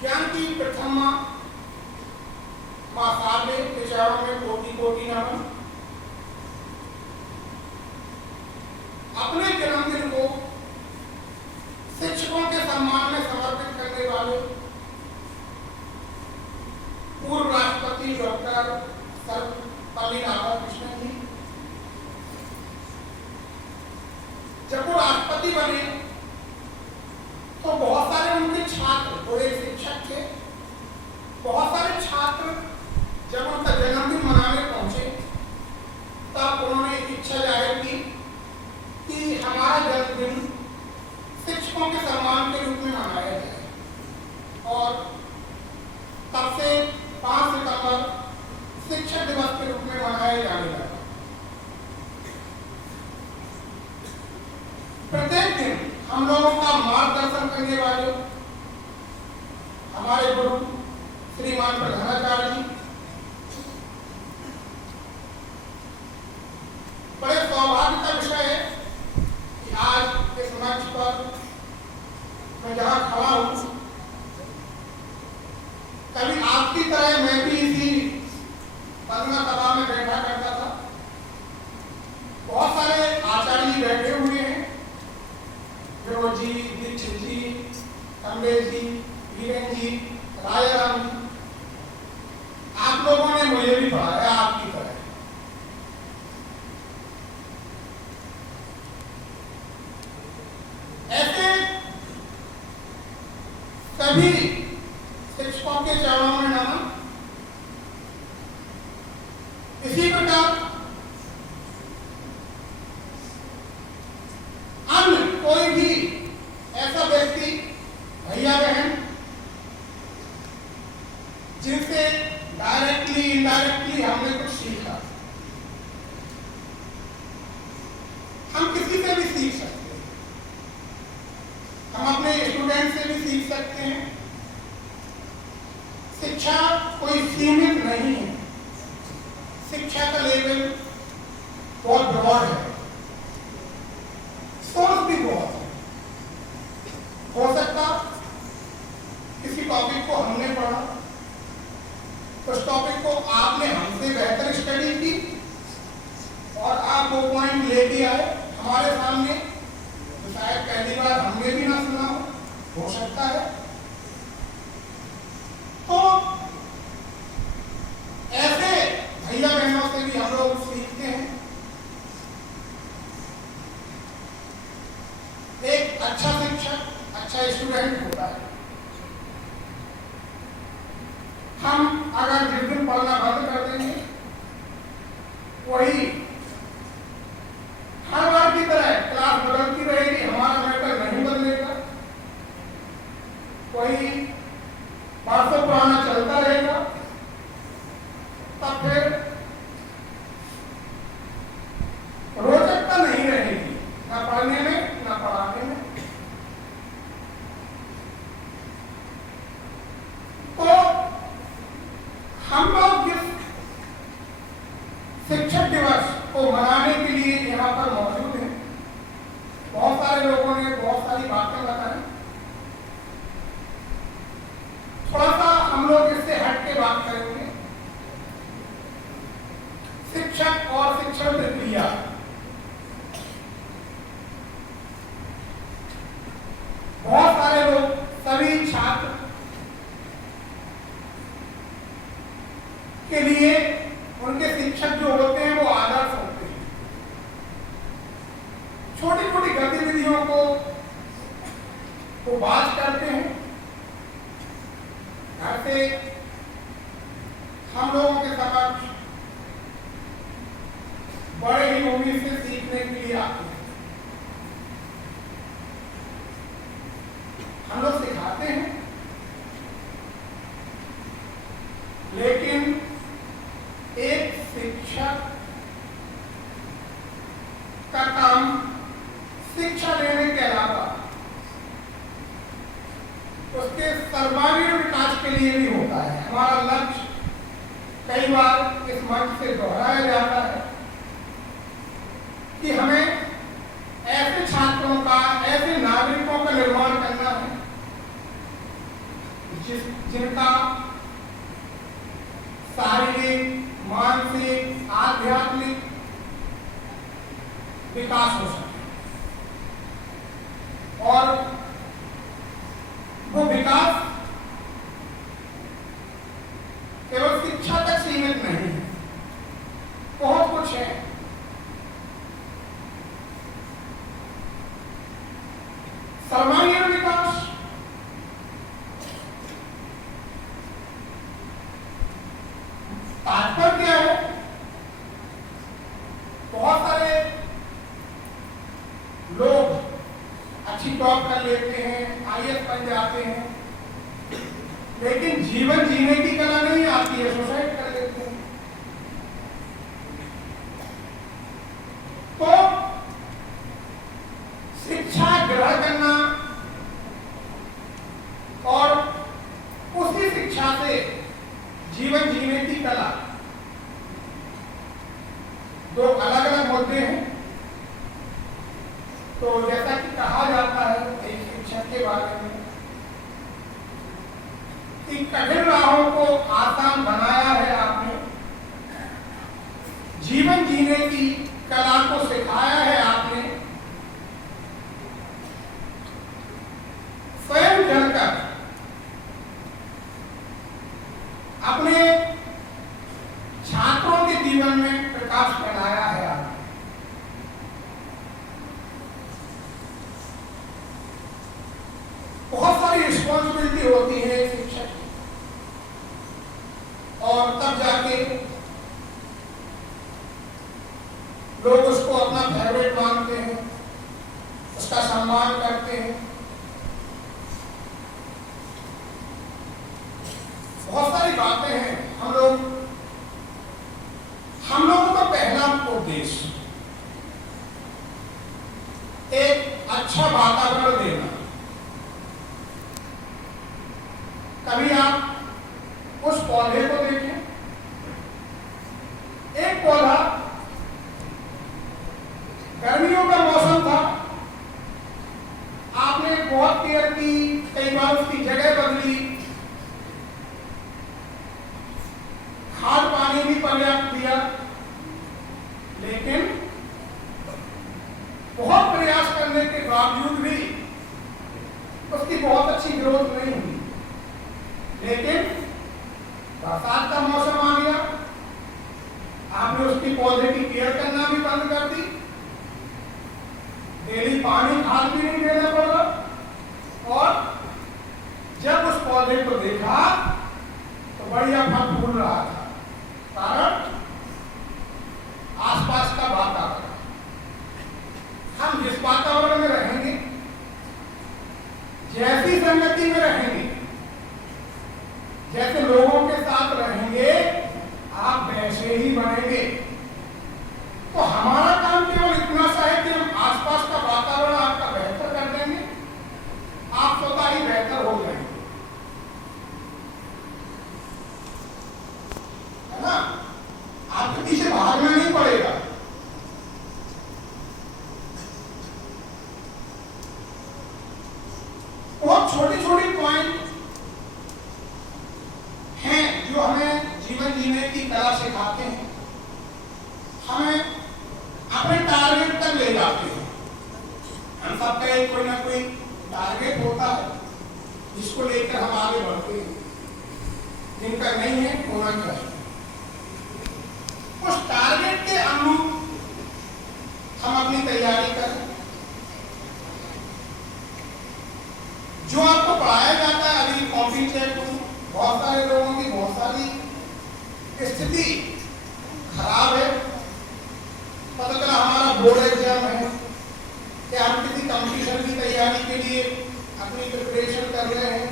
ज्ञान की प्रथम महाकाव्य के चरणों में कोटि कोटि नमन। अपने जन्मदिन को शिक्षकों के सम्मान में समर्पित करने वाले पूर्व राष्ट्रपति डॉक्टर सर्वपल्ली राधाकृष्णन जी, जब वो राष्ट्रपति बने तो बहुत सारे उनके छात्र, वो एक शिक्षक थे, बहुत सारे छात्र जब उनका जन्मदिन मनाने पहुंचे तब उन्होंने एक इच्छा जाहिर की कि हमारा जन्मदिन शिक्षकों के सम्मान के रूप में मनाया जाए। और तब से 5 सितंबर शिक्षक दिवस के रूप में मनाया जाने लगा। प्रत्येक दिन हम लोगों का मार्गदर्शन करने वाले हमारे गुरु श्रीमान प्रधानाचार्य जी, बड़े सौभाग्य का विषय है कि आज इस मंच पर मैं जहां खड़ा हूं, कभी आपकी तरह मैं भी इसी पद्मा सभा में बैठा करता था। बहुत सारे आचार्य जी बैठे हुए हैं, विनोद जी, दीक्षित जी, कमलेश जी, वीरेन जी, राजाराम जी। आप लोगों ने मुझे भी पढ़ाया आपकी तरह। ऐसे सभी शिक्षकों के चरणों में नमन। इसी प्रकार अन्य कोई भी ऐसा व्यक्ति, भैया बहन, जिनसे डायरेक्टली इनडायरेक्टली हमने कुछ सीखा, हम किसी से भी सीख सकते हैं। हम अपने स्टूडेंट से भी सीख सकते हैं। शिक्षा कोई सीमित नहीं है, शिक्षा का लेवल बहुत ब्रॉड है, सोर्स भी बहुत है। हो सकता किसी टॉपिक को हमने पढ़ा, उस टॉपिक को आपने हमसे बेहतर स्टडी की और आप वो पॉइंट लेके आए हमारे सामने, तो शायद पहली बार हमने भी ना सुना हो सकता है। तो ऐसे भैया बहनों से भी हम लोग सीखते हैं। एक अच्छा शिक्षक अच्छा स्टूडेंट होता है। हम अगर जिस दिन पढ़ना बंद कर देंगे, वही हर बार की तरह क्लास बदलती रहेगी, हमारा मैटर नहीं बदलेगा, वही बरसों पुराना चलता रहेगा। तब फिर रोचकता नहीं रहेगी, ना पढ़ने में ना पढ़ाने में। तो हम लोग जिस शिक्षक दिवस को मनाने के लिए यहाँ पर मौजूद हैं, बहुत सारे लोगों ने बहुत सारी बातें बताई। थोड़ा सा हम लोग इससे हट के बात करेंगे। शिक्षक और शिक्षण प्रक्रिया। बहुत सारे लोग, सभी छात्र के लिए उनके शिक्षक जो होते हैं वो आदर्श होते हैं। छोटी छोटी गतिविधियों को वो बात करते हैं। घर से हम लोगों के समक्ष बड़े ही उम्मीद से सीखने के लिए आते हैं। हम लोग सिखाते हैं, लेकिन एक शिक्षक का काम शिक्षा लेने के अलावा उसके सर्वांगीण विकास के लिए भी होता है। हमारा लक्ष्य कई बार इस मंच से दोहराया जाता है कि हमें ऐसे छात्रों का, ऐसे नागरिकों का निर्माण करना है जिनका शारीरिक, मानसिक, आध्यात्मिक विकास हो सके और वो विकास केवल शिक्षा तक सीमित नहीं है, बहुत कुछ है। सर्वांगीण विकास, तात्पर्य क्या है? बहुत सारे लोग अच्छी जॉब कर लेते हैं, IAS बन जाते हैं, लेकिन जीवन जीने की कला नहीं आती है, सुसाइड कर लेते हैं। तो शिक्षा ग्रहण करना और उसी शिक्षा से जीवन जीने की कला दो अलग अलग मुद्दे हैं। तो जैसा कि कहा जाता है एक शिक्षक के बारे में कि कठिन राहों को आसान बनाया है आपने, जीवन जीने की कला को सिखाया है आपने, स्वयं चलकर अपने छात्रों के जीवन में प्रकाश फैलाया है आपने। बहुत सारी रिस्पॉन्सिबिलिटी होती है शिक्षक की, और तब जाके लोग उसको अपना फेवरेट मानते हैं, उसका सम्मान करते हैं। बहुत सारी बातें हैं। हम लोगों का पहला उद्देश्य एक अच्छा वातावरण देना। कभी आप उस पौधे को देखें, एक पौधा गर्मियों का मौसम था, आपने बहुत केयर की, कई बार उसकी जगह बदली, खाद पानी भी पर्याप्त दिया, लेकिन बहुत प्रयास करने के बावजूद भी उसकी बहुत अच्छी ग्रोथ नहीं हुई। लेकिन बरसात का मौसम आ गया, आपने उसकी पौधे की केयर करना भी बंद कर दी, डेली पानी खाद भी नहीं देना पड़ा, और जब उस पौधे को देखा तो बढ़िया फल फूल रहा था। कारण आसपास का वातावरण। हम जिस वातावरण में रहेंगे, जैसी संगति में रहेंगे, जैसे लोगों के साथ रहेंगे, आप वैसे ही बनेंगे। तो हमारा काम केवल इतना सा है कि हम आसपास का वातावरण आपका बेहतर कर देंगे, आप स्वतः ही बेहतर हो जाएंगे, है ना? आपके पीछे भागना नहीं पड़ेगा। बहुत छोटी छोटी पॉइंट हैं जो हमें जीवन जीने की कला सिखाते हैं, हमें अपने टारगेट तक ले जाते हैं। हम सबका एक कोई ना कोई टारगेट होता है जिसको लेकर हम आगे बढ़ते हैं, जिनका नहीं है होना चाहिए। उस टारगेट के अनुरूप हम अपनी तैयारी करें। जो आपको पढ़ाया जाता है, अभी कॉपी चेक बहुत सारे लोगों की बहुत सारी स्थिति खराब है। पता चला हमारा बोर्ड एग्जाम है, कि हम किसी कंपटीशन की तैयारी के लिए अपनी प्रिपरेशन कर रहे हैं,